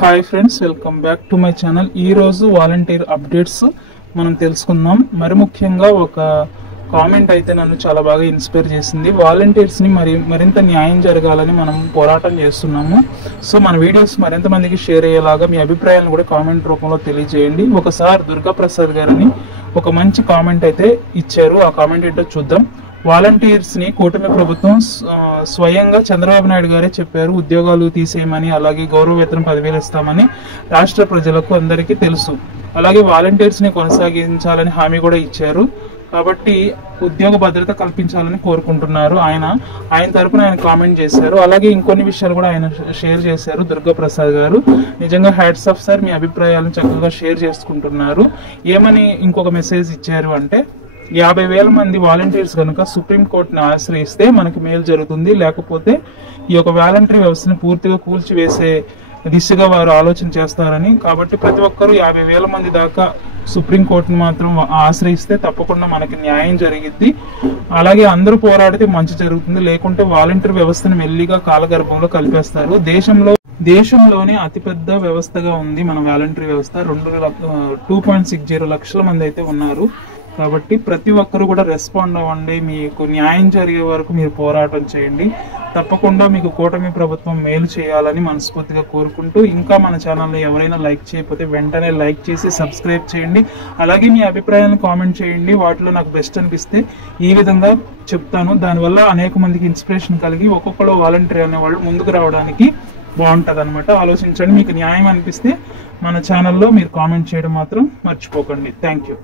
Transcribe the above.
Hi friends, welcome back to my channel. ఈరోజు volunteer updates మనం తెలుసుకుందాం. మరి ముఖ్యంగా ఒక కామెంట్ అయితే నన్ను చాలా బాగా ఇన్స్పైర్ చేసింది. వాలంటీర్స్ని మరింత న్యాయం జరగాలని మనం పోరాటం చేస్తున్నాము. సో మన వీడియోస్ మరింత మందికి షేర్ అయ్యేలాగా మీ అభిప్రాయాలను కూడా కామెంట్ రూపంలో తెలియజేయండి. ఒకసారి దుర్గా ప్రసాద్ గారిని ఒక మంచి కామెంట్ అయితే ఇచ్చారు. ఆ కామెంట్ ఏంటో చూద్దాం. వాలంటీర్స్ని కూటమి ప్రభుత్వం స్వయంగా చంద్రబాబు నాయుడు గారే చెప్పారు ఉద్యోగాలు తీసేయమని, అలాగే గౌరవ వేతనం 10,000 ఇస్తామని రాష్ట్ర ప్రజలకు అందరికీ తెలుసు. అలాగే వాలంటీర్స్ని కొనసాగించాలని హామీ కూడా ఇచ్చారు. కాబట్టి ఉద్యోగ భద్రత కల్పించాలని కోరుకుంటున్నారు. ఆయన తరపున ఆయన కామెంట్ చేశారు. అలాగే ఇంకొన్ని విషయాలు కూడా ఆయన షేర్ చేశారు. దుర్గా ప్రసాద్ గారు నిజంగా హ్యాట్స్ ఆఫ్ సార్, మీ అభిప్రాయాలను చక్కగా షేర్ చేసుకుంటున్నారు. ఏమని ఇంకొక మెసేజ్ ఇచ్చారు అంటే, 50,000 మంది వాలంటీర్స్ కనుక సుప్రీంకోర్టుని ఆశ్రయిస్తే మనకి మేలు జరుగుతుంది. లేకపోతే ఈ యొక్క వాలంటరీ వ్యవస్థను పూర్తిగా కూల్చివేసే దిశగా వారు ఆలోచన చేస్తారని. కాబట్టి ప్రతి ఒక్కరూ 50,000 మంది దాకా సుప్రీంకోర్టుని మాత్రం ఆశ్రయిస్తే తప్పకుండా మనకి న్యాయం జరిగిద్ది. అలాగే అందరూ పోరాడితే మంచి జరుగుతుంది. లేకుంటే వాలంటీర్ వ్యవస్థను మెల్లిగా కాలగర్భంలో కలిపేస్తారు. దేశంలోనే అతిపెద్ద వ్యవస్థగా ఉంది మన వాలంటరీ వ్యవస్థ. 2.60 లక్షల మంది అయితే ఉన్నారు. కాబట్టి ప్రతి ఒక్కరు కూడా రెస్పాండ్ అవ్వండి. మీకు న్యాయం జరిగే వరకు మీరు పోరాటం చేయండి. తప్పకుండా మీకు కూటమి ప్రభుత్వం మేలు చేయాలని మనస్ఫూర్తిగా కోరుకుంటూ, ఇంకా మన ఛానల్ని ఎవరైనా లైక్ చేయకపోతే వెంటనే లైక్ చేసి సబ్స్క్రైబ్ చేయండి. అలాగే మీ అభిప్రాయాలను కామెంట్ చేయండి. వాటిలో నాకు బెస్ట్ అనిపిస్తే ఈ విధంగా చెప్తాను. దానివల్ల అనేక మందికి ఇన్స్పిరేషన్ కలిగి ఒక్కొక్కరు వాలంటీర్ అనేవాళ్ళు ముందుకు రావడానికి బాగుంటుంది అనమాట. ఆలోచించండి. మీకు న్యాయం అనిపిస్తే మన ఛానల్లో మీరు కామెంట్ చేయడం మాత్రం మర్చిపోకండి. Thank you.